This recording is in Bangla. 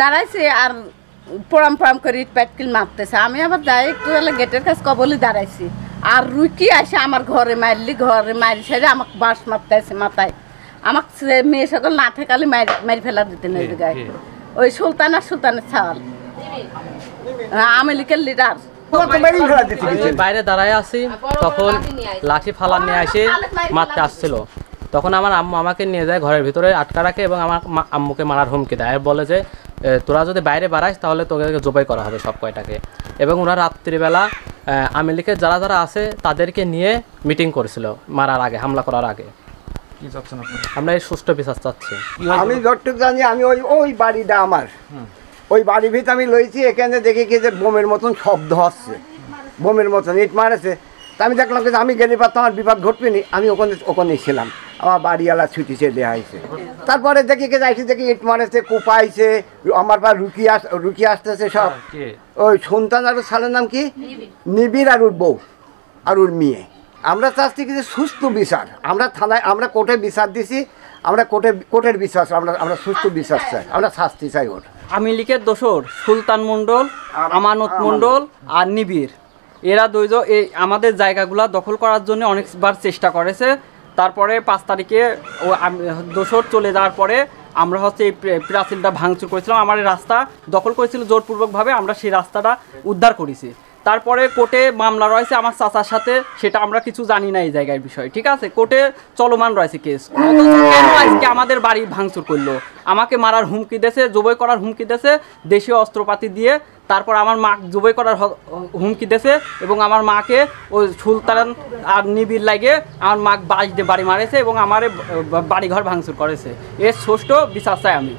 দাঁড়াইছে আর পড়াম পড়াম করে ইট পাটকিল মারতেছে। আমি আবার যাই একটু গেটের কাছে কবলে দাঁড়াইছি, আর রুকি আসে আমার ঘরে মারি সেরে আমাকে বাঁশ মারতেছে মাথায়। আমাকে মেয়ে সকল না ঠেকালে মারি ফেলা দিতেন ওই জায়গায়। ওই সুলতানের ছাওয়াল আওয়ামী লীগের লিডার। বাইরে দাঁড়ায় আছি, তখন লাঠি ফালা নিয়ে এসে মারতে আসছিল। তখন আমার আম্মু আমাকে নিয়ে যায় ঘরের ভিতরে আটকা রাখে এবং আমার আম্মুকে মারার হুমকি দেয়, বলে যে তোরা যদি বাইরে বাড়াইস তাহলে তোকে জবাই করা হবে সব কয়টাকে। এবং ওরা রাত্রিবেলা আওয়ামী লীগের যারা যারা আছে তাদেরকে নিয়ে মিটিং করেছিল মারার আগে, হামলা করার আগে। আমরা এই সুষ্ঠু বিচার চাচ্ছি। আমি যতটুকু জানি, আমি ওই বাড়িটা আমার, ওই বাড়ির ভিতরে আমি লইছি। এখানে দেখে কি যে বোমের মতন শব্দ হচ্ছে, বোমের মতন ইট মারেছে। তা আমি দেখলাম যে আমি গেলে পারতাম আমার বিপদ ঘটবে নি, আমি ওখানে ছিলাম। আমার বাড়িওয়ালা ছুটি চেয়ে দেওয়া হয়েছে। তারপরে দেখি কে যাইছে, দেখি ইট মারেছে, কোপাইছে, আমার পা রুকি আসতেছে সব। ওই সন্তান আর সালের নাম কি, নিবিড় আর ওর বউ আর ওর মেয়ে। আমরা চাচ্ছি কি যে সুস্থ বিচার। আমরা থানায়, আমরা কোর্টে বিচার দিছি, আমরা কোর্টের বিচার, আমরা সুস্থ বিচার চাই, আমরা শাস্তি চাই ওর। আওয়ামী লীগের দোসর সুলতান মণ্ডল, আমানত মণ্ডল আর নিবিড়, এরা দুইজন এই আমাদের জায়গাগুলো দখল করার জন্য অনেকবার চেষ্টা করেছে। তারপরে 5 তারিখে ও দোসর চলে যাওয়ার পরে আমরা এই প্রাচীলটা ভাঙচুর করেছিলাম। আমার রাস্তা দখল করেছিল জোরপূর্বকভাবে, আমরা সেই রাস্তাটা উদ্ধার করেছি। তারপরে কোর্টে মামলা রয়েছে আমার চাচার সাথে, সেটা আমরা কিছু জানি না এই জায়গার বিষয়, ঠিক আছে। কোর্টে চলমান রয়েছে কেস। কেন আজকে আমাদের বাড়ি ভাঙচুর করলো, আমাকে মারার হুমকি দিয়েছে, জবাই করার হুমকি দিয়েছে, দেশীয় অস্ত্রপাতি দিয়ে। তারপর আমার মা জবাই করার হুমকি দিয়েছে এবং আমার মাকে ওই সুলতান আর নিবিড় লাগে আমার মা বাঁশ দিয়ে বাড়ি মারেছে এবং আমার বাড়িঘর ভাঙচুর করেছে। এর সুষ্ঠু বিচার চাই আমি।